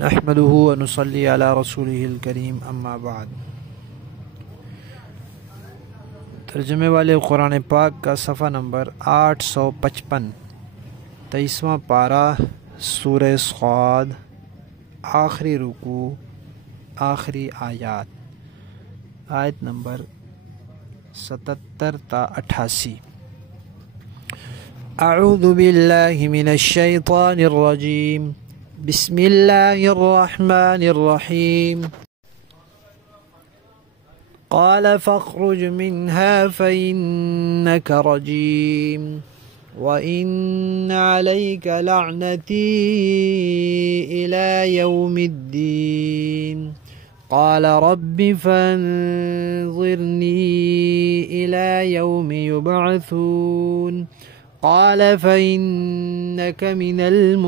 نحمده ونصلي علی رسوله الکریم اما بعد۔ ترجمے والے قرآن پاک کا صفحہ نمبر 855، 23واں پارہ، سورہ صاد، آخری رکوع، آخری آیت نمبر 77 تا 88۔ اعوذ باللہ من الشیطان الرجیم، بسم اللہ الرحمن الرحیم۔ قال فاخرج منها فإنك رجيم وإن عليك لعنتي إلى يوم الدين۔ قال رب فانظرني إلى يوم يبعثون۔ قال فإنك من المنظرين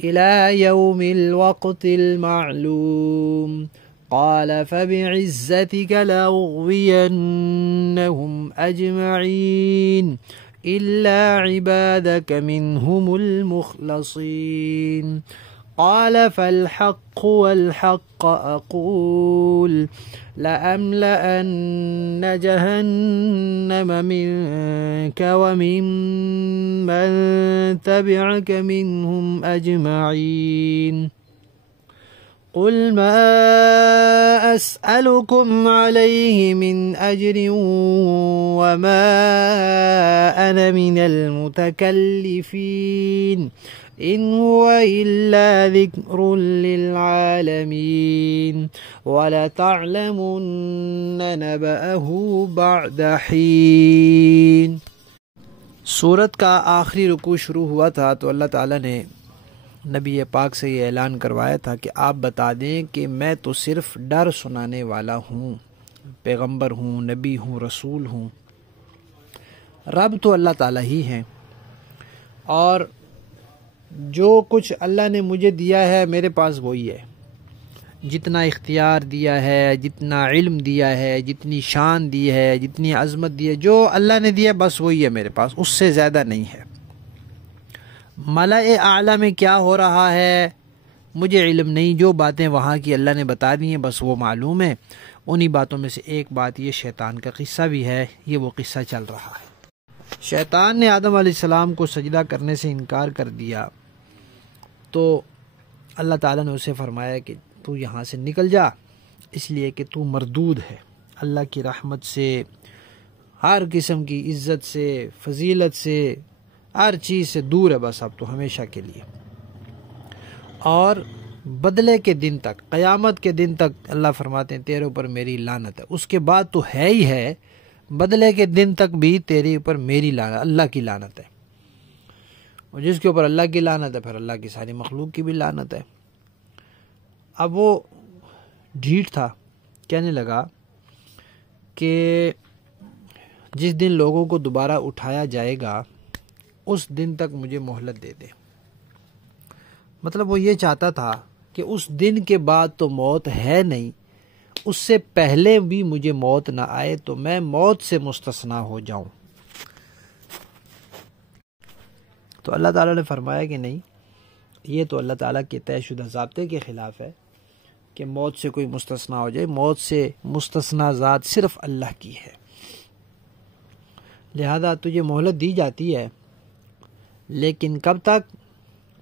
إلى يوم الوقت المعلوم۔ قال فبعزتك لأغوينهم أجمعين إلا عبادك منهم المخلصين۔ قال فالحق والحق أقول لأملأن جهنم منك وممن تبعك منهم أجمعين۔ قل ما أسألكم عليه من أجر وما أنا من المتكلفين، إن هو إلا ذكر للعالمين ولتعلمن نبأه بعد حين۔ سورت کا آخری رکوع شروع ہوا تھا تو اللہ تعالیٰ نے نبی پاک سے یہ اعلان کروایا تھا کہ آپ بتا دیں کہ میں تو صرف ڈر سنانے والا ہوں، پیغمبر ہوں، نبی ہوں، رسول ہوں۔ رب تو اللہ تعالیٰ ہی ہیں، اور جو کچھ اللہ نے مجھے دیا ہے میرے پاس وہی ہے۔ جتنا اختیار دیا ہے، جتنا علم دیا ہے، جتنی شان دی ہے، جتنی عظمت دی ہے، جو اللہ نے دیا بس وہی ہے میرے پاس، اس سے زیادہ نہیں ہے۔ ملأ اعلیٰ میں کیا ہو رہا ہے مجھے علم نہیں، جو باتیں وہاں کی اللہ نے بتا دی ہیں بس وہ معلوم ہے۔ انہی باتوں میں سے ایک بات یہ شیطان کا قصہ بھی ہے، یہ وہ قصہ چل رہا ہے۔ شیطان نے آدم علیہ السلام کو سجدہ کرنے سے انکار کر دیا تو اللہ تعالیٰ نے اسے فرمایا کہ تو یہاں سے نکل جا، اس لیے کہ تو مردود ہے، اللہ کی رحمت سے، ہر قسم کی عزت سے، فضیلت سے، ہر چیز سے دور ہے بس اب تو ہمیشہ کے لیے۔ اور بدلے کے دن تک، قیامت کے دن تک اللہ فرماتے ہیں تیرے اوپر میری لعنت ہے، اس کے بعد تو ہے ہی ہے، بدلے کے دن تک بھی تیرے اوپر میری لعنت، اللہ کی لعنت ہے۔ اور جس کے اوپر اللہ کی لعنت ہے پھر اللہ کی ساری مخلوق کی بھی لعنت ہے۔ اب وہ ڈھیٹ تھا، کہنے لگا کہ جس دن لوگوں کو دوبارہ اٹھایا جائے گا اس دن تک مجھے مہلت دے دے۔ مطلب وہ یہ چاہتا تھا کہ اس دن کے بعد تو موت ہے نہیں، اس سے پہلے بھی مجھے موت نہ آئے تو میں موت سے مستثنا ہو جاؤں۔ تو اللہ تعالیٰ نے فرمایا کہ نہیں، یہ تو اللہ تعالیٰ کے طے شدہ ضابطے کے خلاف ہے کہ موت سے کوئی مستثنا ہو جائے، موت سے مستثنا ذات صرف اللہ کی ہے، لہذا تجھے مہلت دی جاتی ہے، لیکن کب تک؟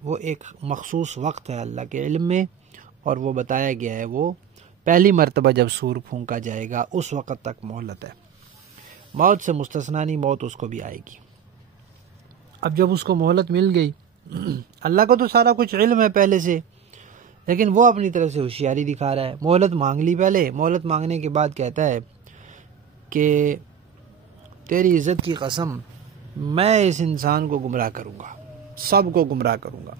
وہ ایک مخصوص وقت ہے اللہ کے علم میں، اور وہ بتایا گیا ہے وہ پہلی مرتبہ جب سور پھونکا جائے گا اس وقت تک مہلت ہے، موت سے مستثنا نہیں، موت اس کو بھی آئے گی۔ اب جب اس کو مہلت مل گئی، اللہ کو تو سارا کچھ علم ہے پہلے سے، لیکن وہ اپنی طرف سے ہوشیاری دکھا رہا ہے۔ مہلت مانگ لی، پہلے مہلت مانگنے کے بعد کہتا ہے کہ تیری عزت کی قسم میں اس انسان کو گمراہ کروں گا، سب کو گمراہ کروں گا۔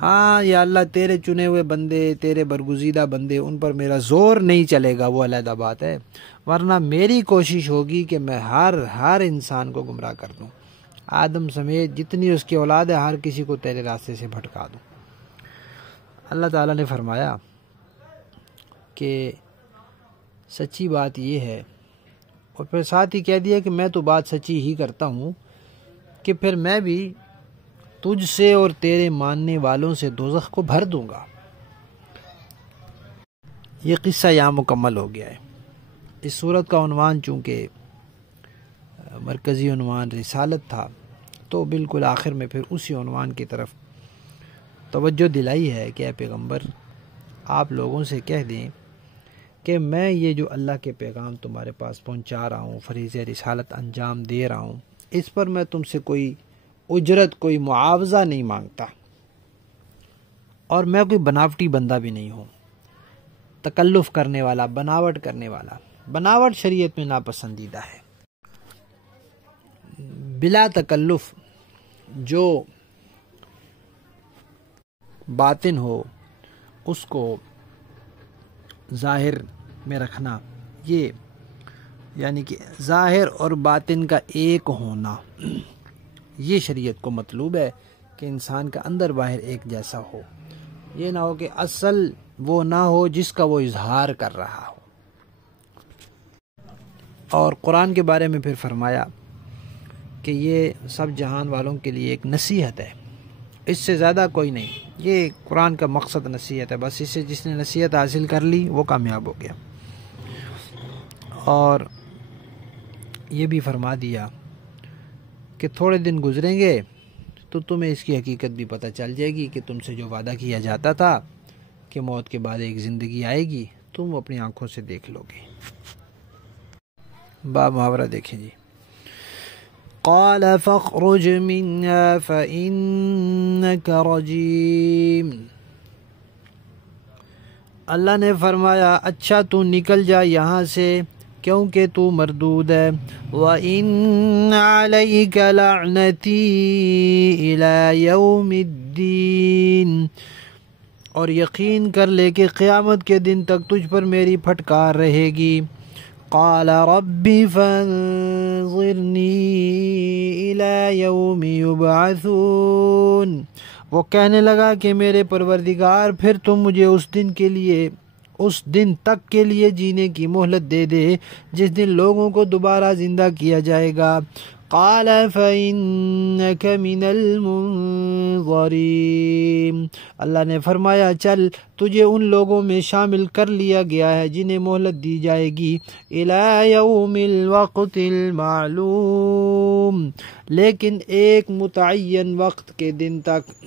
ہاں یا اللہ تیرے چنے ہوئے بندے، تیرے برگزیدہ بندے، ان پر میرا زور نہیں چلے گا، وہ علیحدہ بات ہے، ورنہ میری کوشش ہوگی کہ میں ہر انسان کو گمراہ کر دوں، آدم سمیت جتنی اس کی اولاد ہے ہر کسی کو تیرے راستے سے بھٹکا دوں۔ اللہ تعالیٰ نے فرمایا کہ سچی بات یہ ہے، اور پھر ساتھ ہی کہہ دیا کہ میں تو بات سچی ہی کرتا ہوں، کہ پھر میں بھی تجھ سے اور تیرے ماننے والوں سے دوزخ کو بھر دوں گا۔ یہ قصہ یہاں مکمل ہو گیا ہے۔ اس صورت کا عنوان چونکہ مرکزی عنوان رسالت تھا تو بالکل آخر میں پھر اسی عنوان کی طرف توجہ دلائی ہے کہ اے پیغمبر آپ لوگوں سے کہہ دیں کہ میں یہ جو اللہ کے پیغام تمہارے پاس پہنچا رہا ہوں، فریضہ رسالت انجام دے رہا ہوں، اس پر میں تم سے کوئی اجرت، کوئی معاوضہ نہیں مانگتا، اور میں کوئی بناوٹی بندہ بھی نہیں ہوں، تکلف کرنے والا، بناوٹ کرنے والا۔ بناوٹ شریعت میں ناپسندیدہ ہے۔ بلا تکلف جو باطن ہو اس کو ظاہر میں رکھنا، یہ یعنی کہ ظاہر اور باطن کا ایک ہونا، یہ شریعت کو مطلوب ہے کہ انسان کا اندر باہر ایک جیسا ہو۔ یہ نہ ہو کہ اصل وہ نہ ہو جس کا وہ اظہار کر رہا ہو۔ اور قرآن کے بارے میں پھر فرمایا کہ یہ سب جہان والوں کے لیے ایک نصیحت ہے، اس سے زیادہ کوئی نہیں۔ یہ قرآن کا مقصد نصیحت ہے، بس اس سے جس نے نصیحت حاصل کر لی وہ کامیاب ہو گیا۔ اور یہ بھی فرما دیا کہ تھوڑے دن گزریں گے تو تمہیں اس کی حقیقت بھی پتہ چل جائے گی کہ تم سے جو وعدہ کیا جاتا تھا کہ موت کے بعد ایک زندگی آئے گی، تم اپنی آنکھوں سے دیکھ لو گے۔ محاورہ دیکھیں جی۔ قال فاخرج منها فإنك رجيم۔ اللہ نے فرمایا اچھا تو نکل جا یہاں سے کیونکہ تو مردود ہے۔ وَإِنَّ عَلَيْكَ لَعْنَتِي إِلَى يَوْمِ الدِّينِ، اور یقین کر لے کہ قیامت کے دن تک تجھ پر میری پھٹکار رہے گی۔ قال رب فانظرنی الی یوم یبعثون، وہ کہنے لگا کہ میرے پروردگار پھر تم مجھے اس دن تک کے لیے جینے کی مہلت دے دے جس دن لوگوں کو دوبارہ زندہ کیا جائے گا۔ قال فإنك من المنظرین، اللہ نے فرمایا چل تجھے ان لوگوں میں شامل کر لیا گیا ہے جنہیں مہلت دی جائے گی، الی یوم الوقت المعلوم، لیکن ایک متعین وقت کے دن تک۔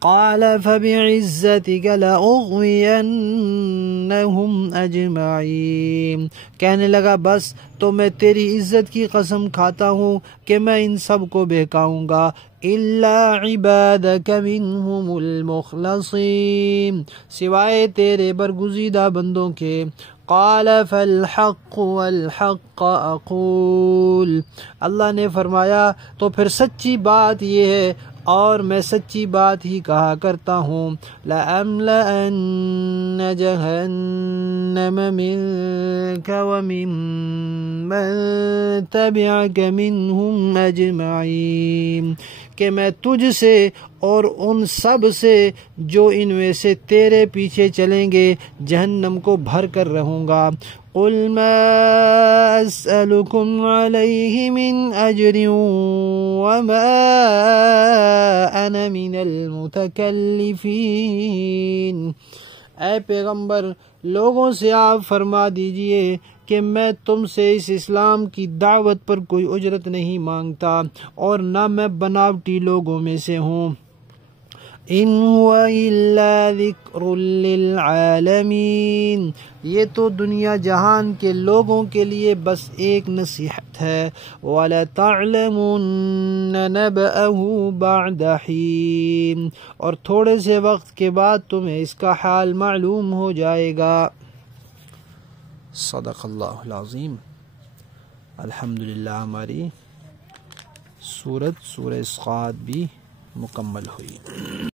قال فبعزتك لأغوینہم اجمعین، کہنے لگا بس تو میں تیری عزت کی قسم کھاتا ہوں کہ میں ان سب کو بہکاؤں گا، الا عبادک منہم المخلصین، سوائے تیرے برگزیدہ بندوں کے۔ قال فالحق والحق اقول، اللہ نے فرمایا تو پھر سچی بات یہ ہے اور میں سچی بات ہی کہا کرتا ہوں، لَأَمْلَأَنَّ جَهَنَّمَ مِنْكَ وَمِمَّنْ تَبِعَكَ مِنْهُمْ أَجْمَعِينَ، کہ میں تجھ سے اور ان سب سے جو ان میں سے تیرے پیچھے چلیں گے جہنم کو بھر کر رہوں گا۔ قل ما اسألكم علیہ من اجر وما انا من المتکلفین، اے پیغمبر لوگوں سے آپ فرما دیجئے کہ میں تم سے اس اسلام کی دعوت پر کوئی اجرت نہیں مانگتا اور نہ میں بناوٹی لوگوں میں سے ہوں۔ ان هو الا ذکر للعالمین، یہ تو دنیا جہان کے لوگوں کے لیے بس ایک نصیحت ہے۔ وَلَتَعْلَمُنَّ نَبَأَهُ بَعْدَ حِينٍ، اور تھوڑے سے وقت کے بعد تمہیں اس کا حال معلوم ہو جائے گا۔ صدق اللہ العظیم۔ الحمدللہ ہماری سورہ صاد بھی مکمل ہوئی۔